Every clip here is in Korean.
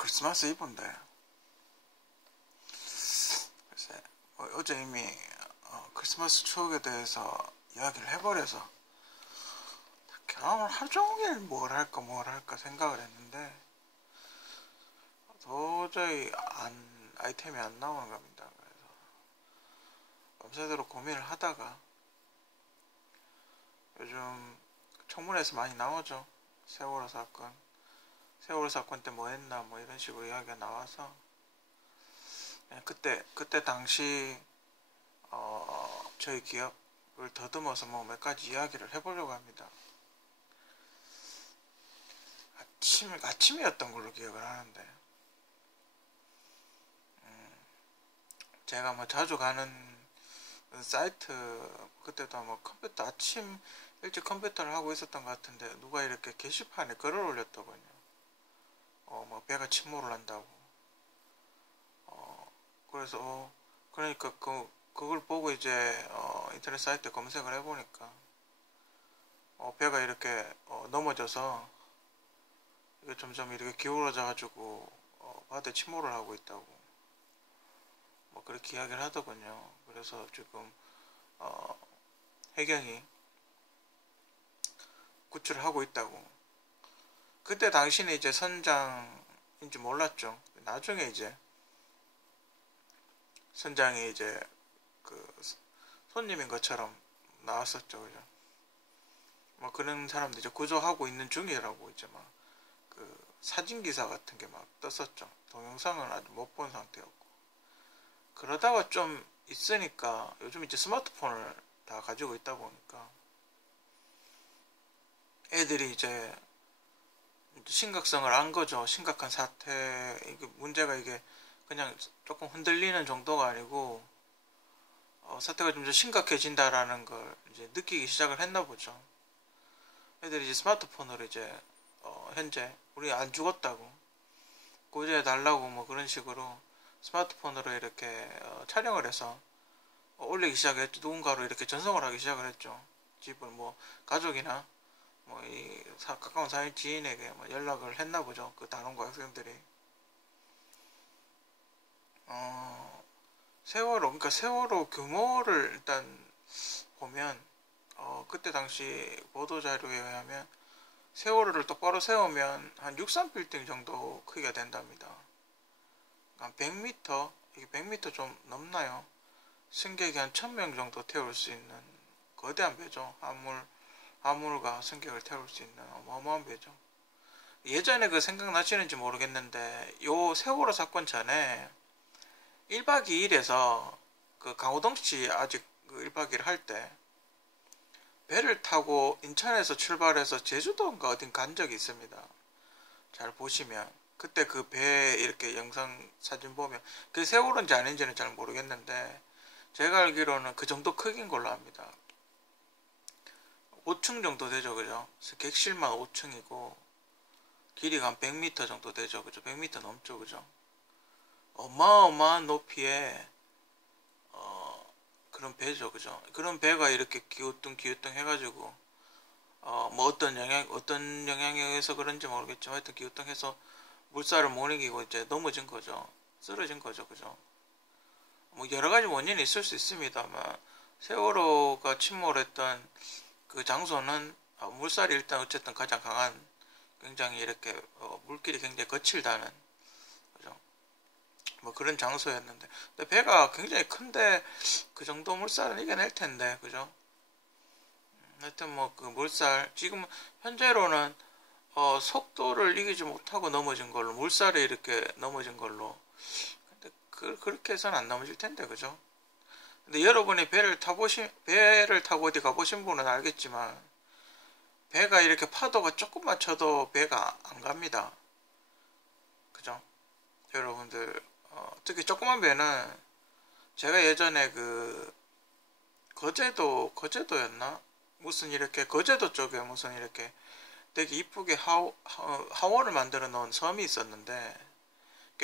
크리스마스 이브인데 글쎄 어제 이미 크리스마스 추억에 대해서 이야기를 해버려서 오늘 하루 종일 뭘 할까 생각을 했는데 도저히 아이템이 안 나오는 겁니다. 그래서 밤새도록 고민을 하다가 요즘 청문회에서 많이 나오죠. 세월호 사건 때 뭐 했나 뭐 이런 식으로 이야기가 나와서 그때 당시 저희 기억을 더듬어서 뭐 몇 가지 이야기를 해보려고 합니다. 아침이었던 걸로 기억을 하는데 제가 뭐 자주 가는 사이트 그때도 뭐 컴퓨터 아침 일찍 컴퓨터를 하고 있었던 것 같은데 누가 이렇게 게시판에 글을 올렸더군요. 뭐 배가 침몰을 한다고. 그래서 그러니까 그걸 보고 이제 인터넷 사이트에 검색을 해보니까 배가 이렇게 넘어져서 이게 점점 이렇게 기울어져 가지고 바다에 침몰을 하고 있다고 뭐 그렇게 이야기를 하더군요. 그래서 지금 해경이 구출을 하고 있다고. 그때 당시는 이제 선장인지 몰랐죠. 나중에 이제 선장이 이제 그 손님인 것처럼 나왔었죠. 그죠? 뭐 그런 사람들 이제 구조하고 있는 중이라고 이제 막 그 사진 기사 같은 게 막 떴었죠. 동영상은 아직 못 본 상태였고. 그러다가 좀 있으니까 요즘 이제 스마트폰을 다 가지고 있다 보니까 애들이 이제 심각성을 안 거죠. 심각한 사태, 이게 문제가 이게 그냥 조금 흔들리는 정도가 아니고 사태가 좀 더 심각해진다라는 걸 이제 느끼기 시작을 했나 보죠. 애들이 이제 스마트폰으로 이제 현재 우리 안 죽었다고 구조해 달라고 뭐 그런 식으로 스마트폰으로 이렇게 촬영을 해서 올리기 시작했죠. 누군가로 이렇게 전송을 하기 시작을 했죠. 집을 뭐 가족이나 뭐 이 가까운 사이 지인에게 뭐 연락을 했나 보죠. 그 단원고 학생들이. 그러니까 세월호 규모를 일단 보면 그때 당시 보도 자료에 의하면 세월호를 똑바로 세우면 한 63빌딩 정도 크기가 된답니다. 한 100m, 이게 100m 좀 넘나요? 승객이 한 1000명 정도 태울 수 있는 거대한 배죠. 화물과 승객을 태울 수 있는 어마어마한 배죠. 예전에 그 생각나시는지 모르겠는데 요 세월호 사건 전에 1박 2일에서 그 강호동씨 아직 그 1박 2일 할 때 배를 타고 인천에서 출발해서 제주도인가 어딘 간 적이 있습니다. 잘 보시면 그때 그 배 이렇게 영상 사진 보면 그 세월호인지 아닌지는 잘 모르겠는데 제가 알기로는 그 정도 크기인 걸로 압니다. 5층 정도 되죠, 그죠? 객실만 5층이고 길이가 한 100m 정도 되죠, 그죠? 100m 넘죠, 그죠? 어마어마한 높이에 그런 배죠, 그죠? 그런 배가 이렇게 기우뚱 해가지고 뭐 어떤 영향에 의해서 그런지 모르겠지만 하여튼 기우뚱해서 물살을 못 이기고 이제 넘어진 거죠. 쓰러진 거죠, 그죠? 뭐 여러 가지 원인이 있을 수 있습니다만 세월호가 침몰했던 그 장소는 물살이 일단 어쨌든 가장 강한 굉장히 이렇게 물길이 굉장히 거칠다는 그죠? 뭐 그런 장소였는데 근데 배가 굉장히 큰데 그 정도 물살은 이겨낼 텐데 그죠? 하여튼 뭐 그 물살 지금 현재로는 속도를 이기지 못하고 넘어진 걸로 물살에 이렇게 넘어진 걸로 근데 그렇게 해서는 안 넘어질 텐데 그죠? 근데 여러분이 배를 타고 어디 가보신 분은 알겠지만 배가 이렇게 파도가 조금만 쳐도 배가 안 갑니다. 그죠? 여러분들 특히 조그만 배는 제가 예전에 그 거제도였나? 무슨 이렇게 거제도 쪽에 무슨 이렇게 되게 이쁘게 하원을 만들어 놓은 섬이 있었는데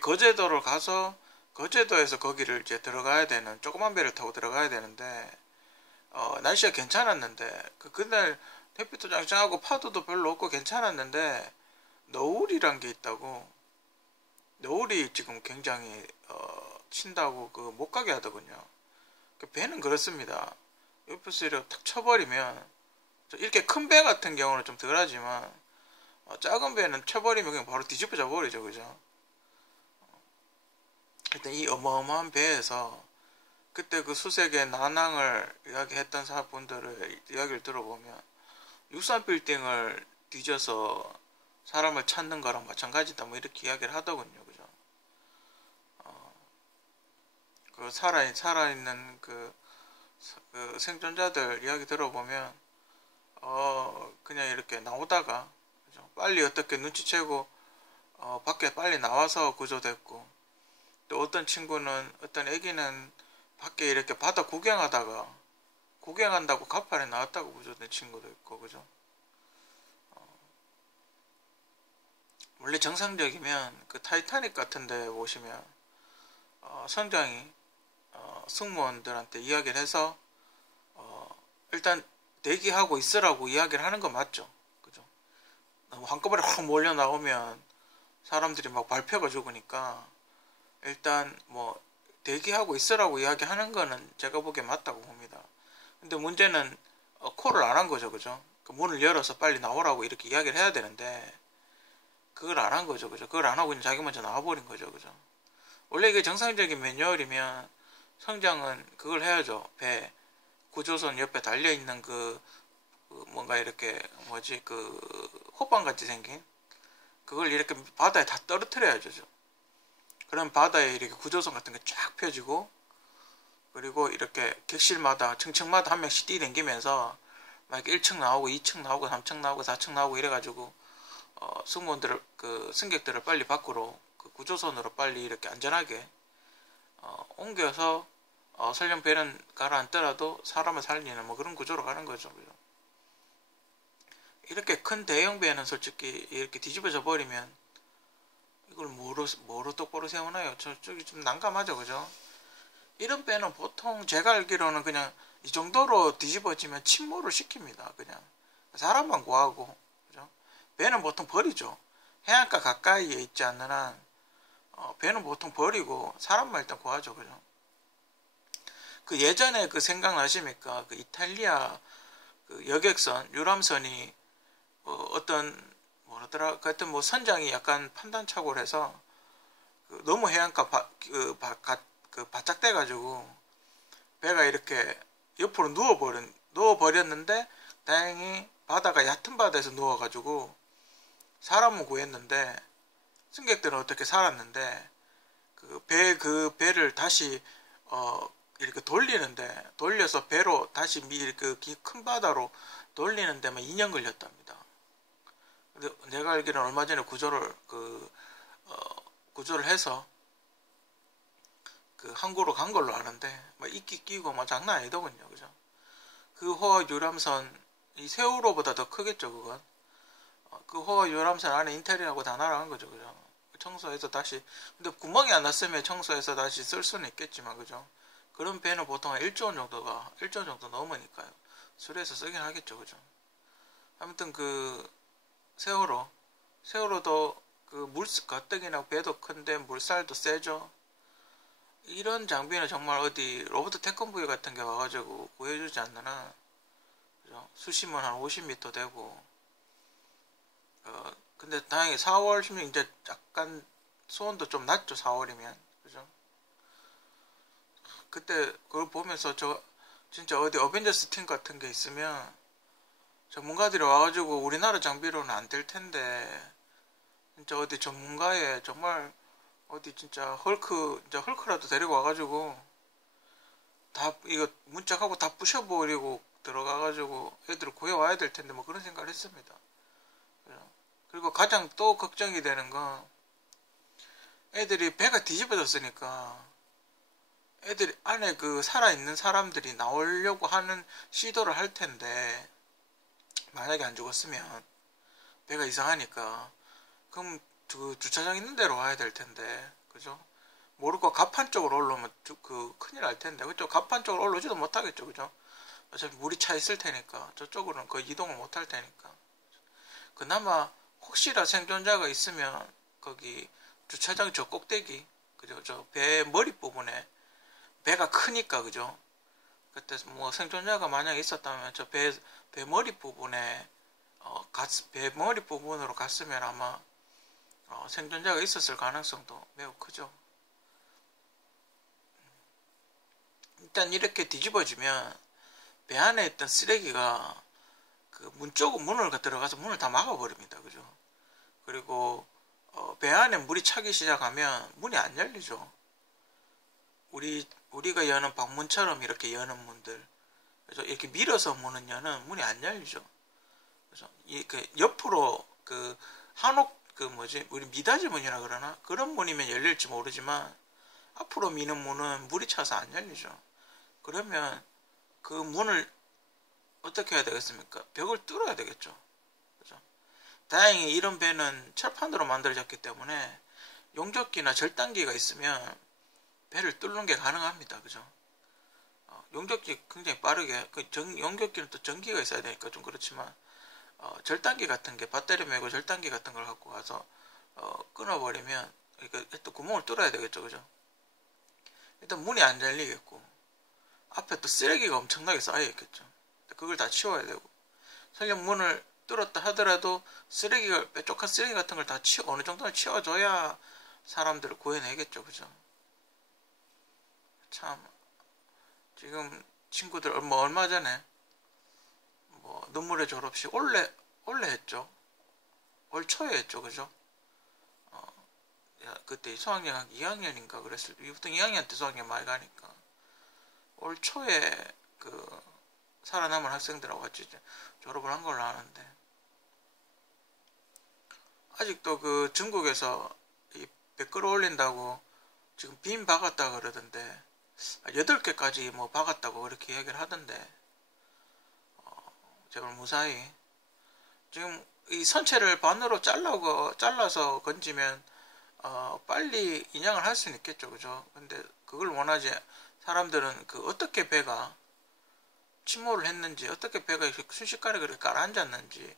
거제도를 가서 거제도에서 거기를 이제 들어가야 되는 조그만 배를 타고 들어가야 되는데 날씨가 괜찮았는데 그날 햇빛도 짱짱하고 파도도 별로 없고 괜찮았는데 너울이란 게 있다고 노을이 지금 굉장히 친다고 그 못 가게 하더군요. 그 배는 그렇습니다. 옆에서 이렇게 탁 쳐버리면 이렇게 큰 배 같은 경우는 좀 덜하지만 작은 배는 쳐버리면 그냥 바로 뒤집어져 버리죠, 그죠? 일단 이 어마어마한 배에서 그때 그 수색의 난항을 이야기했던 사분들의 이야기를 들어보면 63빌딩을 뒤져서 사람을 찾는 거랑 마찬가지다 뭐 이렇게 이야기를 하더군요, 그죠? 그 살아있는 그 생존자들 이야기 들어보면 그냥 이렇게 나오다가 그죠? 빨리 어떻게 눈치채고 밖에 빨리 나와서 구조됐고, 또 어떤 친구는 어떤 애기는 밖에 이렇게 바다 구경한다고 가판에 나왔다고 구조된 친구도 있고, 그죠? 원래 정상적이면 그 타이타닉 같은 데 보시면 선장이 승무원들한테 이야기를 해서 일단 대기하고 있으라고 이야기를 하는 거 맞죠? 그죠? 한꺼번에 확 몰려 나오면 사람들이 막 발표가 죽으니까 일단 뭐 대기하고 있으라고 이야기하는 거는 제가 보기에 맞다고 봅니다. 근데 문제는 콜을 안 한 거죠, 그죠? 그 문을 열어서 빨리 나오라고 이렇게 이야기를 해야 되는데 그걸 안 한 거죠, 그죠? 그걸 안 하고 그냥 자기 먼저 나와버린 거죠, 그죠? 원래 이게 정상적인 매뉴얼이면 성장은 그걸 해야죠. 배 구조선 옆에 달려 있는 뭔가 이렇게 뭐지 그 호빵 같이 생긴 그걸 이렇게 바다에 다 떨어뜨려야죠. 그럼 바다에 이렇게 구조선 같은 게 쫙 펴지고, 그리고 이렇게 객실마다 층층마다 한 명씩 뛰댕기면서 막 1층 나오고 2층 나오고 3층 나오고 4층 나오고 이래가지고 승무원들을 그 승객들을 빨리 밖으로 그 구조선으로 빨리 이렇게 안전하게 옮겨서 설령 배는 가라앉더라도 사람을 살리는 뭐 그런 구조로 가는 거죠. 이렇게 큰 대형 배는 솔직히 이렇게 뒤집어져 버리면 이걸 뭐로 똑바로 세우나요? 저쪽이 좀 난감하죠, 그죠? 이런 배는 보통 제가 알기로는 그냥 이 정도로 뒤집어지면 침몰을 시킵니다. 그냥 사람만 구하고, 그죠? 배는 보통 버리죠. 해안가 가까이에 있지 않는 한 배는 보통 버리고 사람만 일단 구하죠, 그죠? 그 예전에 그 생각나십니까? 그 이탈리아 그 여객선 유람선이 어떤 뭐라더라? 하여튼 뭐 선장이 약간 판단착오를 해서 너무 해안가 바짝 돼가지고 배가 이렇게 옆으로 누워버렸는데 다행히 바다가 얕은 바다에서 누워가지고 사람은 구했는데 승객들은 어떻게 살았는데 그 배를 다시 이렇게 돌려서 배로 다시 그 큰 바다로 돌리는 데만 2년 걸렸답니다. 근데 내가 알기로는 얼마 전에 구조를 해서 그 항구로 간 걸로 아는데 막 이끼 끼고 막 장난 아니더군요, 그죠? 그 호화 유람선 이 세월호보다 더 크겠죠, 그건. 그 호화 유람선 안에 인테리어하고 다 날아간 거죠, 그죠? 청소해서 다시 근데 구멍이 안 났으면 청소해서 다시 쓸 수는 있겠지만, 그죠? 그런 배는 보통 한 1조 원 정도 넘으니까요. 수리해서 쓰긴 하겠죠, 그죠? 아무튼 그 세월호도 그 가뜩이나 배도 큰데 물살도 세죠. 이런 장비는 정말 어디 로버트 태권브이 같은 게 와가지고 구해주지 않는 한, 그죠? 수심은 한 50m 되고, 근데 다행히 4월 16일 이제 약간 수온도 좀 낮죠, 4월이면, 그죠? 그때 그걸 보면서 진짜 어디 어벤져스 팀 같은 게 있으면 전문가들이 와가지고 우리나라 장비로는 안 될 텐데 진짜 어디 전문가에 정말 어디 진짜 헐크라도 데리고 와가지고 다 이거 문짝하고 다 부셔버리고 들어가가지고 애들을 구해와야 될 텐데 뭐 그런 생각을 했습니다. 그리고 가장 또 걱정이 되는 건 애들이 배가 뒤집어졌으니까 애들이 안에 그 살아있는 사람들이 나오려고 하는 시도를 할 텐데 만약에 안 죽었으면 배가 이상하니까 그럼 그 주차장 있는 데로 와야 될 텐데, 그죠? 모르고 갑판 쪽으로 올라오면 큰일 날 텐데, 그죠? 갑판 쪽으로 올라오지도 못하겠죠, 그죠? 어차피 물이 차 있을 테니까 저쪽으로는 거의 이동을 못 할 테니까. 그나마 혹시라 생존자가 있으면 거기 주차장 저 꼭대기, 그죠? 저 배 머리 부분에 배가 크니까, 그죠? 그때 뭐 생존자가 만약에 있었다면 저 배 머리 부분에 배 머리 부분으로 갔으면 아마 생존자가 있었을 가능성도 매우 크죠. 일단 이렇게 뒤집어지면 배 안에 있던 쓰레기가 그 문 쪽은 문을 들어가서 문을 다 막아버립니다. 그죠? 그리고 배 안에 물이 차기 시작하면 문이 안 열리죠. 우리가 여는 방문처럼 이렇게 여는 문들, 그래서 이렇게 밀어서 문은 여는 문이 안 열리죠. 그래서 그 옆으로 그 한옥 그 뭐지 우리 미닫이 문이라 그러나 그런 문이면 열릴지 모르지만 앞으로 미는 문은 물이 차서 안 열리죠. 그러면 그 문을 어떻게 해야 되겠습니까? 벽을 뚫어야 되겠죠. 그죠? 다행히 이런 배는 철판으로 만들어졌기 때문에 용접기나 절단기가 있으면 배를 뚫는 게 가능합니다. 그죠? 용접기 굉장히 빠르게, 용접기는 또 전기가 있어야 되니까 좀 그렇지만, 절단기 같은 게, 배터리 메고 절단기 같은 걸 갖고 가서, 끊어버리면, 그러니까 또 구멍을 뚫어야 되겠죠. 그죠? 일단 문이 안 열리겠고, 앞에 또 쓰레기가 엄청나게 쌓여있겠죠. 그걸 다 치워야 되고, 설령 문을 뚫었다 하더라도 쓰레기가, 뾰족한 쓰레기 같은 걸 다 어느 정도는 치워줘야 사람들을 구해내겠죠. 그죠? 참, 지금 친구들 얼마 전에 뭐 눈물의 졸업식 올해 했죠. 올 초에 했죠. 그죠? 그때 수학여행 2학년인가 그랬을 때, 보통 2학년 때 수학여행 많이 가니까 올 초에 그 살아남은 학생들하고 같이 이제 졸업을 한 걸로 아는데, 아직도 그 중국에서 이 배 끌어올린다고 지금 빔 박았다 그러던데, 8개까지 뭐 박았다고 그렇게 이야기를 하던데, 제발 무사히. 지금 이 선체를 반으로 잘라서 건지면, 빨리 인양을 할 수는 있겠죠. 그죠? 근데 그걸 원하지, 사람들은 그 어떻게 배가 침몰을 했는지, 어떻게 배가 순식간에 그렇게 가라앉았는지,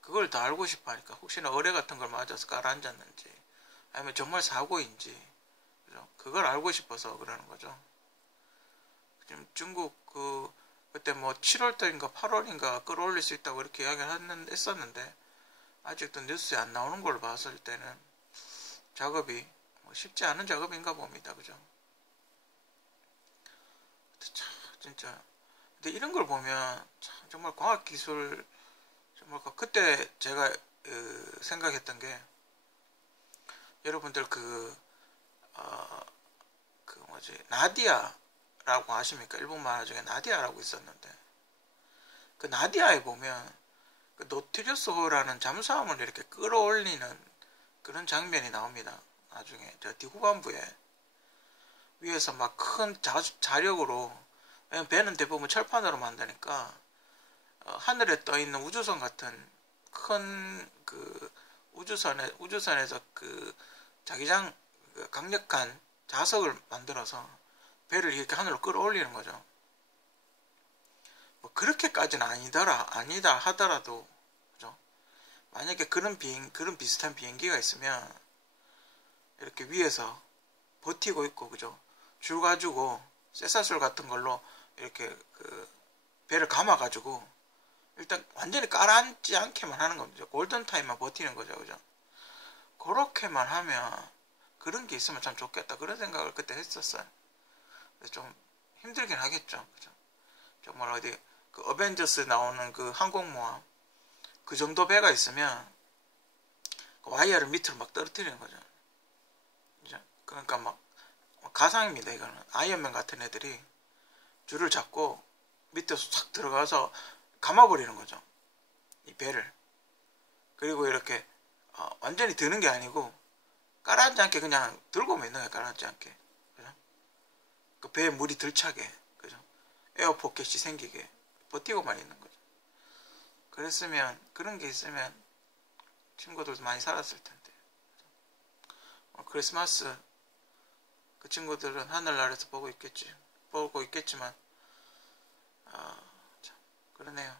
그걸 더 알고 싶어 하니까, 혹시나 어뢰 같은 걸 맞아서 가라앉았는지, 아니면 정말 사고인지, 그죠? 그걸 알고 싶어서 그러는 거죠. 지금 중국 그때 뭐 7월달인가 8월인가 끌어올릴 수 있다고 이렇게 이야기를 했었는데, 아직도 뉴스에 안 나오는 걸로 봤을 때는 작업이 뭐 쉽지 않은 작업인가 봅니다. 그죠? 참, 진짜. 근데 이런 걸 보면 참 정말 과학기술, 정말 그때 제가 생각했던 게, 여러분들 나디아라고 아십니까? 일본 만화 중에 나디아라고 있었는데, 그 나디아에 보면 그 노티리우스호라는 잠수함을 이렇게 끌어올리는 그런 장면이 나옵니다. 나중에 저 뒤후반부에 위에서 막 큰 자력으로, 왜냐면 배는 대부분 철판으로 만드니까 하늘에 떠 있는 우주선 같은 큰 그 우주선에서 그 자기장 강력한 자석을 만들어서 배를 이렇게 하늘로 끌어올리는 거죠. 뭐 그렇게까지는 아니다 하더라도, 그죠? 만약에 그런 비슷한 비행기가 있으면 이렇게 위에서 버티고 있고, 그죠? 줄 가지고 쇠사슬 같은 걸로 이렇게 그 배를 감아가지고 일단 완전히 가라앉지 않게만 하는 겁니다. 골든타임만 버티는 거죠. 그죠? 그렇게만 하면, 그런 게 있으면 참 좋겠다, 그런 생각을 그때 했었어요. 좀 힘들긴 하겠죠. 그죠? 정말 어디 그 어벤져스 나오는 그 항공모함 그 정도 배가 있으면 그 와이어를 밑으로 막 떨어뜨리는 거죠. 그죠? 그러니까 막 가상입니다. 이거는 아이언맨 같은 애들이 줄을 잡고 밑에서 싹 들어가서 감아버리는 거죠. 이 배를. 그리고 이렇게 완전히 드는 게 아니고 가라앉지 않게 그냥 들고만 있는 거예요. 가라앉지 않게. 그죠? 그 배에 물이 들차게, 그죠? 에어포켓이 생기게 버티고만 있는 거죠. 그런 게 있으면 친구들도 많이 살았을 텐데. 크리스마스 그 친구들은 하늘나라에서 보고 있겠지만, 참 그러네요.